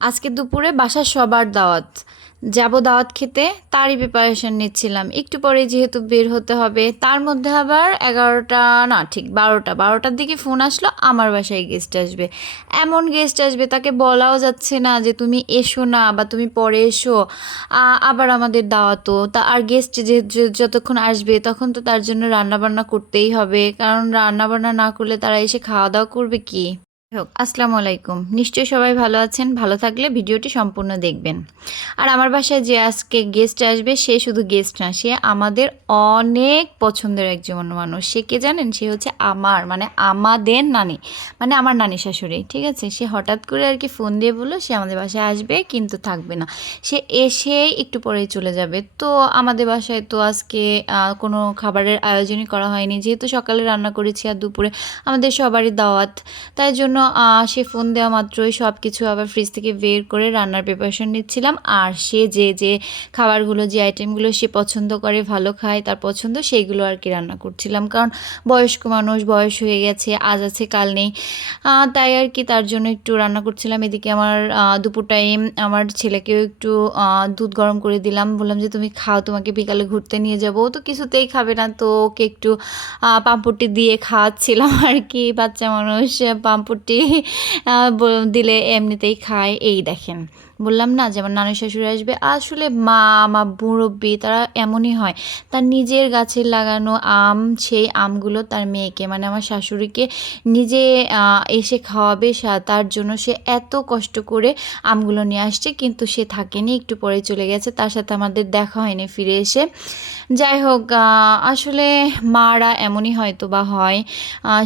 আজকে দুপুরে বাসার সবার দাওয়াত। যাব দাওয়াত খেতে, তারই প্রিপারেশন নিচ্ছিলাম। একটু পরে যেহেতু বের হতে হবে, তার মধ্যে আবার 11টা না ঠিক 12টার দিকে ফোন আসলো আমার বাসায় গেস্ট আসবে। এমন গেস্ট আসবে তাকে বলাও যাচ্ছে না যে তুমি এসো না বা তুমি পরে এসো। আবার আমাদের দাওয়াতও তা আর গেস্ট যে যতক্ষণ আসবে তখন তো তার জন্য রান্নাবান্না করতেই হবে, কারণ রান্নাবান্না না করলে তারা এসে খাওয়া দাওয়া করবে কি। হোক, আসসালামু আলাইকুম। নিশ্চয়ই সবাই ভালো আছেন। ভালো থাকলে ভিডিওটি সম্পূর্ণ দেখবেন। আর আমার বাসায় যে আজকে গেস্ট আসবে সে শুধু গেস্ট না, সে আমাদের অনেক পছন্দের একজন মানুষ। সে কে জানেন? সে হচ্ছে আমাদের নানি, মানে আমার নানি শাশুড়ি। ঠিক আছে, সে হঠাৎ করে আর কি ফোন দিয়ে বললো সে আমাদের বাসায় আসবে কিন্তু থাকবে না, সে এসেই একটু পরেই চলে যাবে। তো আমাদের বাসায় তো আজকে কোনো খাবারের আয়োজনই করা হয়নি, যেহেতু সকালে রান্না করেছি আর দুপুরে আমাদের সবারই দাওয়াত। তাই জন্য সে ফোন দেওয়া মাত্রই সব কিছু আবার ফ্রিজ থেকে বের করে রান্নার প্রিপারেশন নিচ্ছিলাম। আর সে যে যে খাবারগুলো, যে আইটেমগুলো সে পছন্দ করে, ভালো খায়, তার পছন্দ, সেইগুলো আর কি রান্না করছিলাম। কারণ বয়স্ক মানুষ, বয়স হয়ে গেছে, আজ আছে কাল নেই। তাই আর কি তার জন্য একটু রান্না করছিলাম। এদিকে আমার দুপুর টাইম আমার ছেলেকেও একটু দুধ গরম করে দিলাম, বললাম যে তুমি খাও, তোমাকে বিকালে ঘুরতে নিয়ে যাবো। ও তো কিছুতেই খাবে না, তো ওকে একটু পাঁপড়টি দিয়ে খাওয়াচ্ছিলাম আর কি। বাচ্চা মানুষ পাঁপড়টি দিলে এমনিতেই খায়। এই দেখেন, বললাম না যেমন নানু শাশুড়ি আসবে, আসলে মা আমার মুরব্বি তারা এমনই হয়। তার নিজের গাছের লাগানো আম, সেই আমগুলো তার মেয়েকে মানে আমার শাশুড়িকে নিজে এসে খাওয়াবে, তার জন্য সে এত কষ্ট করে আমগুলো নিয়ে আসছে, কিন্তু সে থাকেনি, একটু পরে চলে গেছে। তার সাথে আমাদের দেখা হয়নি ফিরে এসে। যাই হোক, আসলে মারা এমনই হয়তো বা হয়।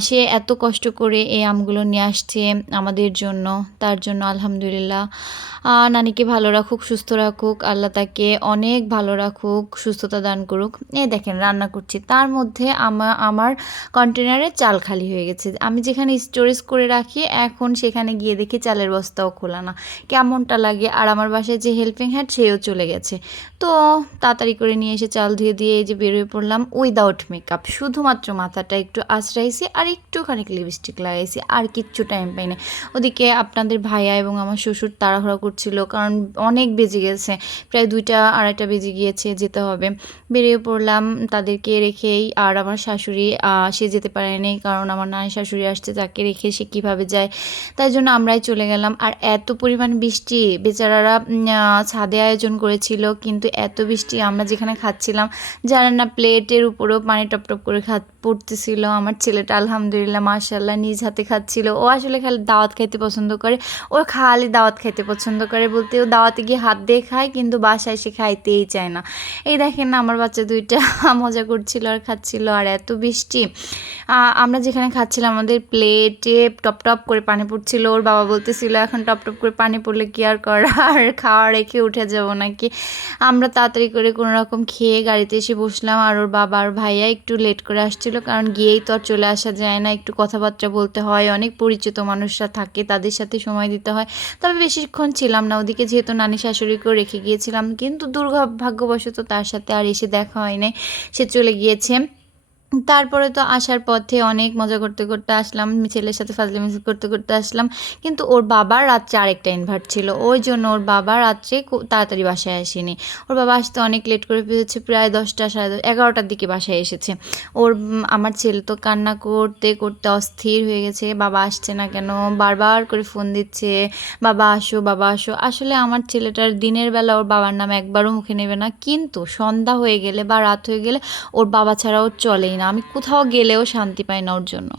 সে এত কষ্ট করে এই আমগুলো নিয়ে আসছে আমাদের জন্য, তার জন্য আলহামদুলিল্লাহ। নানিকে ভালো রাখুক, সুস্থ রাখুক, আল্লাহ তাকে অনেক ভালো রাখুক, সুস্থতা দান করুক। এই দেখেন রান্না করছি, তার মধ্যে আমার কন্টেনারে চাল খালি হয়ে গেছে। আমি যেখানে স্টোরেজ করে রাখি এখন সেখানে গিয়ে দেখি চালের বস্তাও খোলা না। কেমনটা লাগে। আর আমার বাসায় যে হেল্পিং হ্যান্ড সেও চলে গেছে। তো তাড়াতাড়ি করে নিয়ে এসে চাল ধুয়ে দিয়ে এই যে বেরোয় পড়লাম উইদাউট মেকআপ। শুধুমাত্র মাথাটা একটু আঁচড়াইছি আর একটুখানি লিপস্টিক লাগাইছি, আর কিচ্ছু টাইম পাই না। ওদিকে আপনাদের ভাইয়া এবং আমার শ্বশুর তাড়াহুড়া করছিল, কারণ অনেক বেজে গেছে, প্রায় 2টা 2:30 বেজে গিয়েছে, যেতে হবে। বেরিয়ে পড়লাম তাদেরকে রেখেই। আর আমার শাশুড়ি সে যেতে পারেনি, কারণ আমার নানি শাশুড়ি আসছে, তাকে রেখে সে কীভাবে যায়। তাই জন্য আমরাই চলে গেলাম। আর এত পরিমাণ বৃষ্টি, বেচারারা ছাদে আয়োজন করেছিল, কিন্তু এত বৃষ্টি আমরা যেখানে খাচ্ছিলাম জানেন না, প্লেটের উপরেও পানি টপ টপ করে পড়তেছিল। আমার ছেলেটা আলহামদুলিল্লাহ মাশাআল্লাহ নিজ হাতে খাচ্ছিল। ও আসলে খালি দাওয়াত খাইতে পছন্দ করে, ও খালি দাওয়াত খাইতে পছন্দ করে বলতে ও দাওয়াতে গিয়ে হাত দিয়ে খায়, কিন্তু বাসায় সে খাইতেই চায় না। এই দেখেন না আমার বাচ্চা দুইটা মজা করছিল আর খাচ্ছিল। আর এত বৃষ্টি, আমরা যেখানে খাচ্ছিলাম আমাদের প্লেটে টপ টপ করে পানি পড়ছিল। ওর বাবা বলতেছিল এখন টপ টপ করে পানি পড়লে কি আর করার, খাওয়া রেখে উঠে যাব নাকি। আমরা তাড়াতাড়ি করে কোনো রকম খেয়ে গাড়িতে এসে বসলাম। আর ওর বাবা আর ভাইয়া একটু লেট করে আসছিল, কারণ গিয়েই তো আর চলে আসা যায় না, একটু কথাবার্তা বলতে হয়, অনেক পরিচিত মানুষরা থাকে, তাদের সাথে সময় দিতে হয়। তবে বেশিক্ষণ ছিলাম না ওদিকে, যেহেতু নানি শাশুড়িকেও রেখে গিয়েছিলাম, কিন্তু দুর্ভাগ্যবশত তার সাথে আর এসে দেখা হয় নাই, সে চলে গিয়েছে। তারপরে তো আসার পথে অনেক মজা করতে করতে আসলাম, ছেলের সাথে ফাজলামি করতে করতে আসলাম। কিন্তু ওর বাবার রাত্রে আরেকটা ইনভার্ট ছিল, ওই জন্য ওর বাবা রাত্রে তাড়াতাড়ি বাসায় আসেনি। ওর বাবা আসতে অনেক লেট করে ফেলেছে, প্রায় 10টা 11টার দিকে বাসায় এসেছে। আমার ছেলে তো কান্না করতে করতে অস্থির হয়ে গেছে, বাবা আসছে না কেন, বারবার করে ফোন দিচ্ছে, বাবা আসো বাবা আসো। আসলে আমার ছেলেটার দিনের বেলা ওর বাবার নাম একবারও মুখে নেবে না, কিন্তু সন্ধ্যা হয়ে গেলে বা রাত হয়ে গেলে ওর বাবা ছাড়া ওর চলেই না। আমি কোথাও গেলেও শান্তি পাই না ওর জন্য।